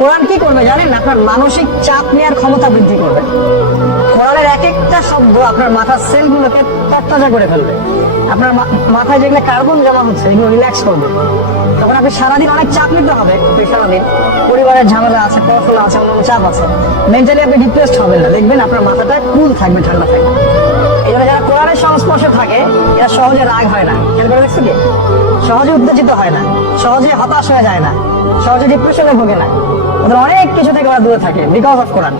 কোরআন কি করবে জানেন? আপনার মানসিক চাপ নেওয়ার ক্ষমতা বৃদ্ধি করবে। কোরআনের এক একটা শব্দ আপনার মাথার সেলগুলোকে তরতাজা করে ফেলবে। আপনার মাথায় যেগুলো কার্বন জমা হচ্ছে এগুলো রিল্যাক্স করবে। তখন আপনি সারাদিন অনেক চাপ নিতে হবে, সারাদিন পরিবারের ঝামেলা আছে, পড়াশোনা আছে, অন্য চাপ আছে, মেন্টালি আপনি ডিপ্রেসড হবেন না, দেখবেন আপনার মাথাটা কুল থাকবে, ঠান্ডা থাকবে। এই জন্য যারা কোরআনের সংস্পর্শে থাকে এরা সহজে রাগ হয় না, খেয়াল করে দেখছি কি? সহজে উত্তেজিত হয় না, সহজে হতাশ হয়ে যায় না, সহজে ডিপ্রেশনে ভোগে না। ওদের অনেক কিছু থেকে ওরা দূরে থাকে বিকজ অফ কোরআন।